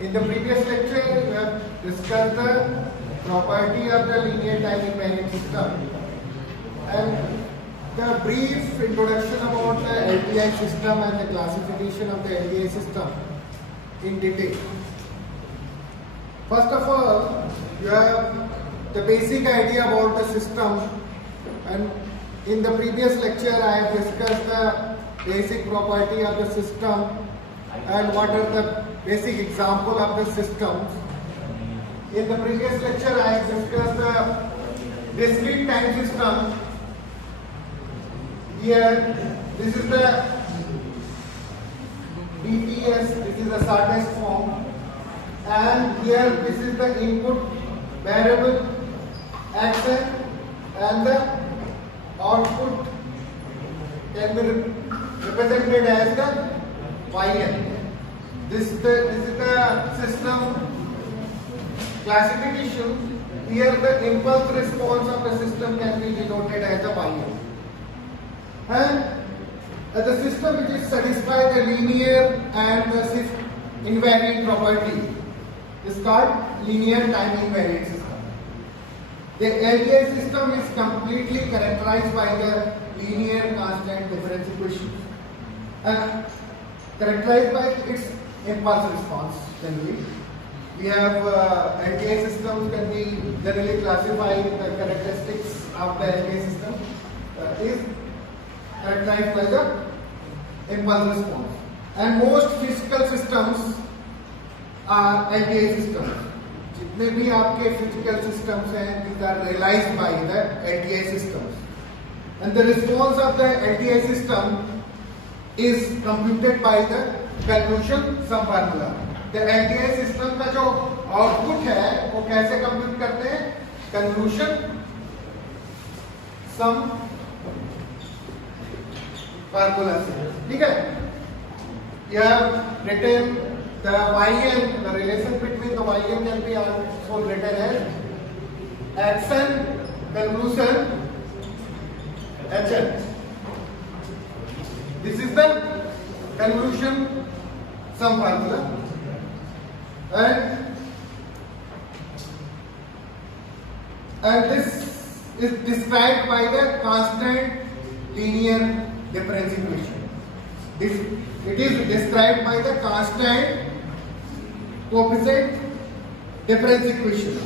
In the previous lecture, we have discussed the property of the linear time invariant system and the brief introduction about the LTI system and the classification of the LTI system in detail. First of all, you have the basic idea about the system, and in the previous lecture I have discussed the basic property of the system and what are the basic example of the systems. In the previous lecture I have discussed the discrete time system. Here this is the DTS, this is the shortest form, and here this is the input variable Xn and the output can be represented as the Yn. This is the system classification. Here the impulse response of the system can be denoted as the Yn. And the system which is satisfied the linear and the shift invariant property is called linear time invariant system. The LTI system is completely characterized by the linear constant difference equation and characterized by its impulse response generally. We have LTI systems can be generally classified the characteristics of the LTI system is characterized by the impulse response, and most physical systems are LTI systems. जितने भी आपके physical systems हैं, these are realized by the LTI systems, and the response of the LTI system is computed by the convolution sum formula. The LTI system का जो output है वो कैसे compute करते हैं? Convolution sum formula से, ठीक है? You have written the Yn, the relation between the Yn can be also written as Xn convolution Hn. This is the convolution sum formula, and this is described by the constant linear difference equation. It is described by the constant coefficient difference equation,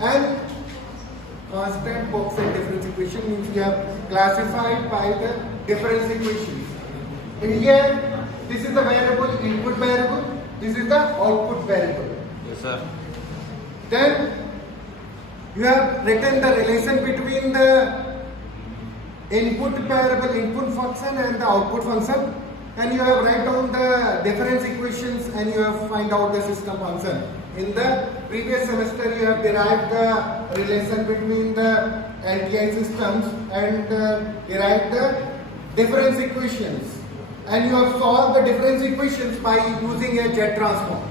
and constant coefficient difference equation means we have classified by the difference equation. In here, this is the variable input variable, this is the output variable. Yes, sir. Then you have written the relation between the input variable input function and the output function, and you have write down the difference equations and you have find out the system function. In the previous semester you have derived the relation between the LTI systems and derived the difference equations, and you have solved the difference equations by using a Z transform,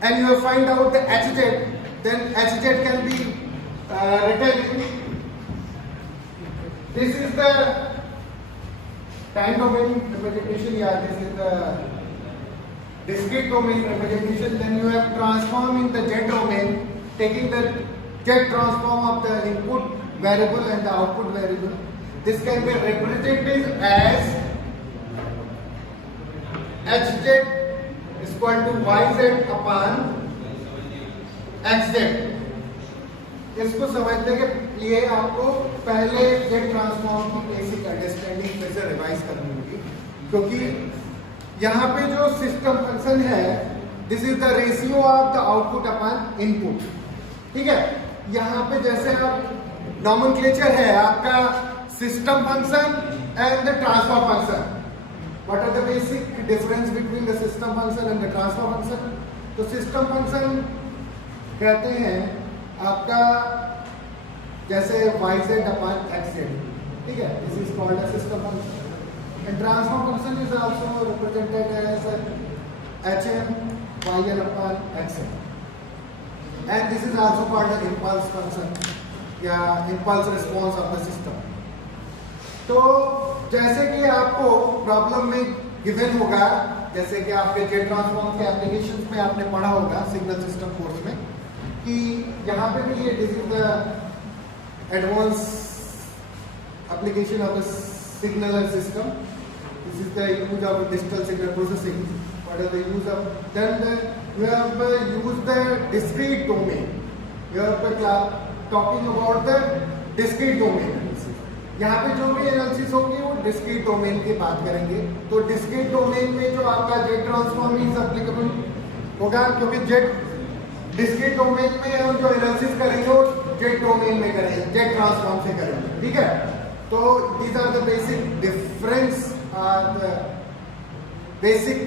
and you have find out the Hz. Then Hz can be written in, this is the time domain representation, this is the discrete domain representation. Then you have transforming the Z domain, taking the Z transform of the input variable and the output variable. This can be represented as Hz is equal to Yz upon Hz. इसको समझने के लिए आपको पहले Z transform की basic understanding फिर से revise करनी होगी, क्योंकि यहाँ पे जो सिस्टम फंक्शन है this is the ratio of the output upon input, ठीक है? यहाँ पे जैसे आप नॉमेनक्लेचर है आपका system function and the transfer function. What are the basic difference between the system function and the transfer function? तो सिस्टम फंक्शन कहते हैं आपका जैसे yz upon xz, ठीक है? This is called a system function, and transfer function is also represented as hm yn upon xn, and this is also called the impulse function या impulse response of the system. तो जैसे कि आपको प्रॉब्लम में गिवन होगा जैसे कि आपके जेट ट्रांसफॉर्म के एप्लीकेशंस में आपने पढ़ा होगा सिग्नल सिस्टम कोर्स में कि यहाँ पे भी ये this is the advance application of the signal system. This is the use of digital signal processing. What is the use of? Then you have used the discrete domain. You are talking about the discrete domain. यहाँ पे जो भी एनालिसिस होगी वो discrete domain की बात करेंगे. तो डिस्क्रीट डोमेन में जो आपका जेट ट्रांसफॉर्म इज एप्लीकेबल होगा, क्योंकि जेट डिस्क्रीट डोमेन में हम जो एनालिसिस करेंगे वो जेट डोमेन में करेंगे, जेट ट्रांसफॉर्म से करेंगे. ठीक है. तो these are the basic difference, basic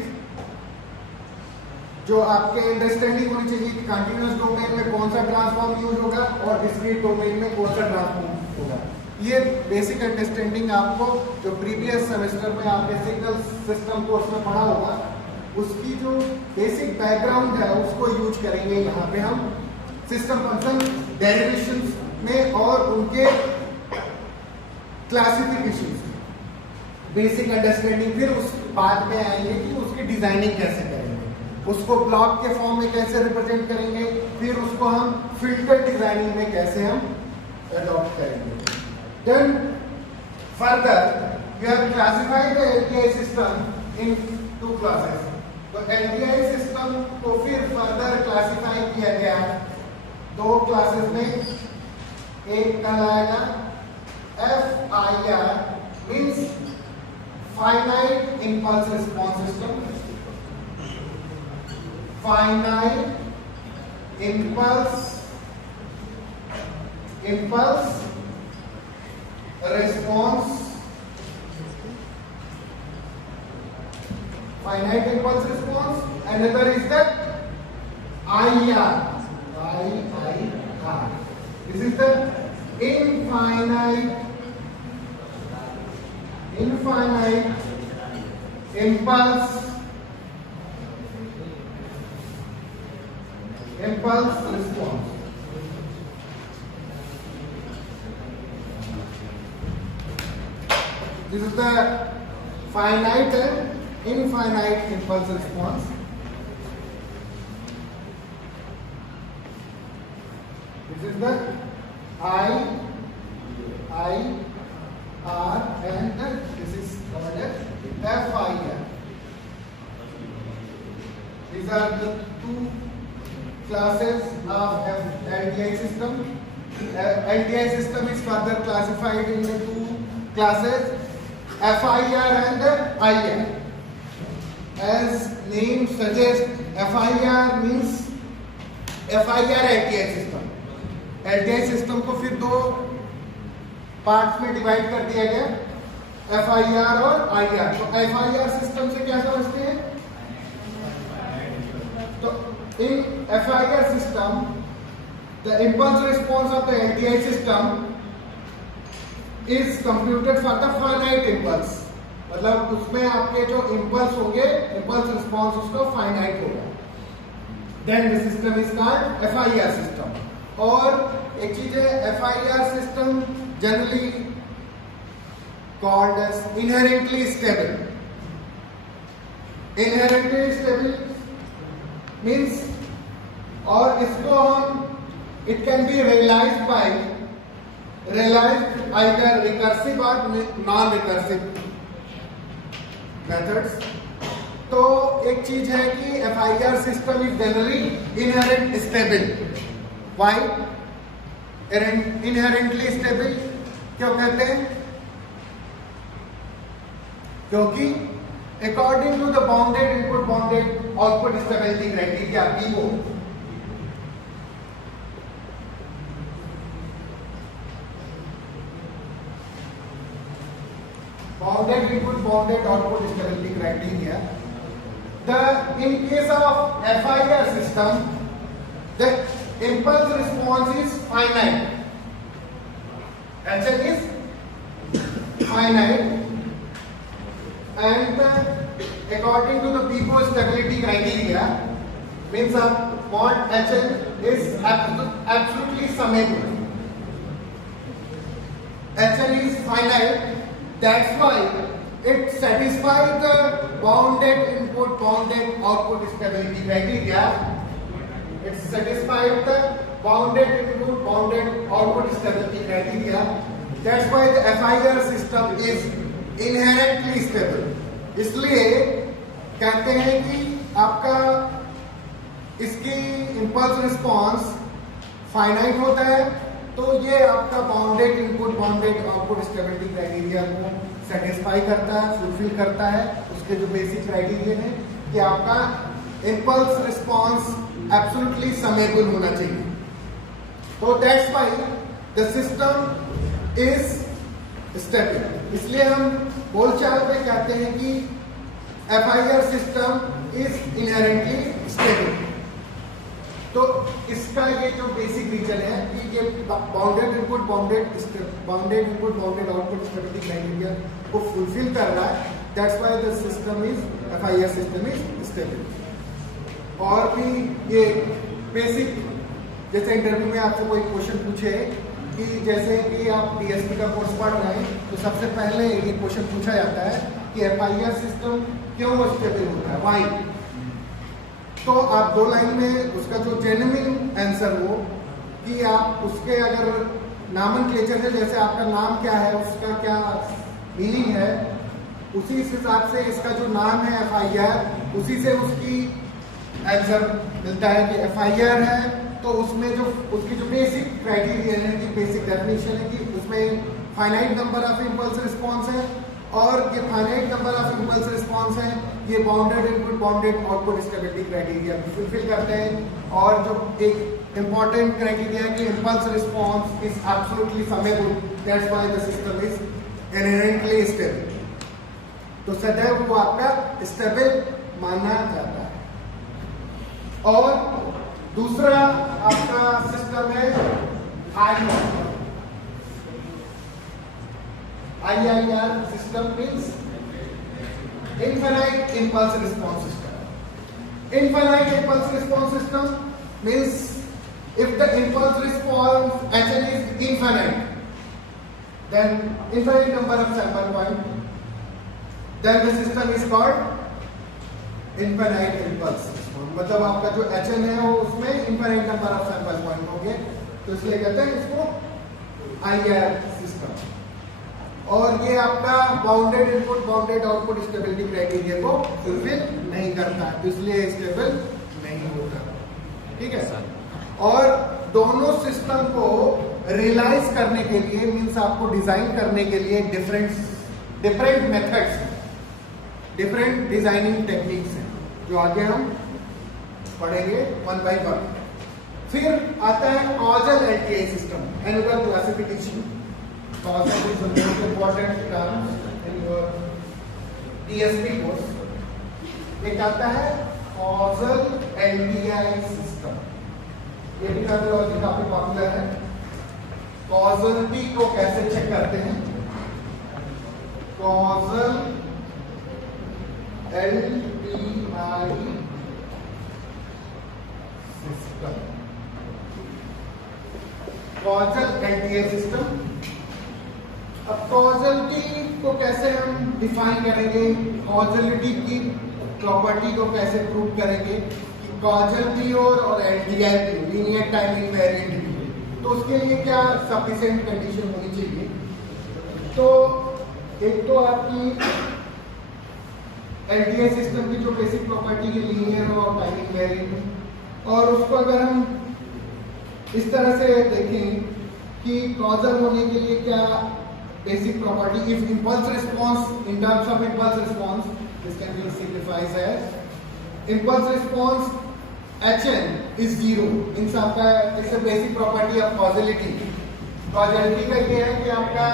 जो आपके अंडरस्टैंडिंग होनी चाहिए कि कंटिन्यूअस डोमेन में कौन सा ट्रांसफॉर्म यूज होगा और डिस्क्रीट डोमेन में कौन सा ट्रांसफॉर्म होगा. ये बेसिक अंडरस्टैंडिंग आपको जो प्रीवियस सेमेस्टर में आपने सिग्नल सिस्टम कोर्स में पढ़ा होगा उसकी जो बेसिक बैकग्राउंड है उसको यूज करेंगे यहाँ पे हम सिस्टम फंक्शन डेरिवेशंस में और उनके क्लासिफिकेशंस. बेसिक अंडरस्टैंडिंग फिर उस बाद में आएंगे कि उसकी डिजाइनिंग कैसे करेंगे, उसको ब्लॉक के फॉर्म में कैसे रिप्रेजेंट करेंगे, फिर उसको हम फिल्टर डिजाइनिंग में कैसे हम अडॉप्ट करेंगे. Then further we have classified the LTI system in two classes. तो LTI system को फिर further classify किया गया दो क्लासेस में. एक कहलाएगा FIR means finite impulse response system. Finite impulse response, finite impulse response. Another is the IR. This is the infinite impulse response. This is the finite and infinite impulse response. This is the I, R, and this is called as FIR. These are the two classes of LTI system. LTI system is further classified into two classes, FIR and IR. As name suggests, FIR means FIR LTI system. LTI system को फिर दो पार्ट्स में डिवाइड कर दिया गया, FIR और IR. तो FIR system से क्या समझते हैं? तो in FIR system, the impulse response of the LTI system is computed for the finite impulse. मतलब उसमें आपके जो इम्पल्स होंगे, इम्पल्स रिस्पॉन्स उसका फाइनाइट होगा. Then the system is called FIR system. और एक चीज है, FIR system generally called as inherently stable. Inherently stable means, और इसको हम it can be realized either recursive or non-recursive methods. तो एक चीज है कि FIR system is generally inherent stable. Why inherently stable क्यों कहते हैं? क्योंकि according to the bounded input bounded output stability criteria BISO, bounded input bounded output stability criteria, in case of FIR system the impulse response is finite. HL is finite, and according to the BISO stability criteria means mod HL is absolutely summable. HL is finite. That's why it satisfies the bounded input, bounded output stability criteria. It satisfies the bounded input, bounded output stability criteria. That's why the FIR system is inherently stable. इसलिए कहते हैं कि आपका इसकी impulse response finite होता है, तो ये आपका bounded input bounded output stability criteria को सेटिस्फाई करता है, फुलफिल करता है. उसके जो बेसिक क्राइटेरिया है कि आपका इम्पल्स रिस्पॉन्स एब्सोल्युटली समेबल होना चाहिए. तो that's why the system is stable. इसलिए हम बोलचाल में कहते हैं कि FIR system is inherently stable. तो इसका ये जो बेसिक रीजन है कि ये bounded input bounded output stability criteria को फुलफिल कर रहा है. That's why the system is FIR system is stable. और भी ये बेसिक, जैसे इंटरव्यू में आपसे कोई क्वेश्चन पूछे कि जैसे कि आप DSP का कोर्स पढ़ रहे हैं, तो सबसे पहले ये क्वेश्चन पूछा जाता है कि FIR सिस्टम क्यों स्टेबल होता है, व्हाई. तो आप 2 लाइन में उसका जो जेन्युइन आंसर हो कि आप उसके अगर नामनक्लेचर है, जैसे आपका नाम क्या है, उसका क्या मीनिंग है, उसी हिसाब से इसका जो नाम है FIR, उसी से उसकी आंसर मिलता है कि FIR है. तो उसमें जो उसकी जो बेसिक क्राइटेरिया है कि बेसिक डेफिनेशन है कि उसमें finite number of impulse response है, और ये finite number of impulse response है ये bounded input bounded output stability criteria को फुलफिल करते हैं. और जो एक इंपॉर्टेंट क्राइटेरिया है कि impulse response is absolutely summable. That's why the system is inherently stable. तो सदैव वो आपका स्टेबल माना जाता है. और दूसरा आपका सिस्टम है IIR system means infinite impulse response system. Infinite impulse response system means if the impulse response HN is infinite, then infinite number of sample point, then the system is called infinite impulse response. मतलब आपका जो HN है वो उसमें infinite number of sample point होंगे, तो इसलिए कहते हैं इसको IIR सिस्टम. और ये आपका bounded input bounded output stability criteria को फुलफिल नहीं करता, तो इसलिए स्टेबल नहीं होता. ठीक है सर. और दोनों सिस्टम को रियलाइज करने के लिए मीन्स आपको डिजाइन करने के लिए different methods, different designing techniques हैं, जो आगे हम पढ़ेंगे वन बाय वन. फिर आता है causal LTI system, annual classification. Causal is the most important term in your DSP course. एक आता है कॉजल LTI सिस्टम. ये भी टर्मिनोलॉजी काफी पॉपुलर है. कॉजलिटी को कैसे चेक करते हैं? Causal LTI system. Causal LTI system. अब कॉजलिटी को कैसे हम डिफाइन करेंगे, कॉजलिटी की प्रॉपर्टी को कैसे प्रूव करेंगे, कॉजल प्योर और LTI pure linear time invariant भी, तो उसके लिए क्या सफिशिएंट कंडीशन होनी चाहिए? तो एक तो आपकी LTI सिस्टम की जो बेसिक प्रॉपर्टी है लीनियर और टाइम इनवेरिएंट, और उसको अगर हम इस तरह से देखें कि कॉजल होने के लिए क्या basic property, if impulse response in terms of impulse response, this can be simplified as impulse response HN is 0. Means आपका जैसे basic property of causality, causality का ये है कि आपका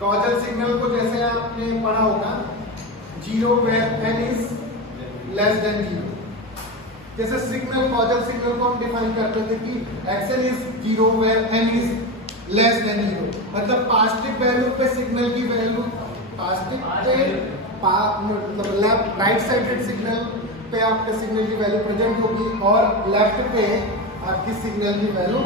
कॉजल सिग्नल को जैसे आपने पढ़ा होगा 0 where n is less than 0. जैसे सिग्नल कॉजल सिग्नल को हम डिफाइन करते थे कि XN is 0 where n is less than 0. मतलब पॉजिटिव वैल्यू पे सिग्नल की वैल्यू पॉजिटिव पे मतलब लेफ्ट राइट साइडेड सिग्नल पे आपके सिग्नल की वैल्यू प्रेजेंट होगी, और लेफ्ट पे आपकी सिग्नल की वैल्यू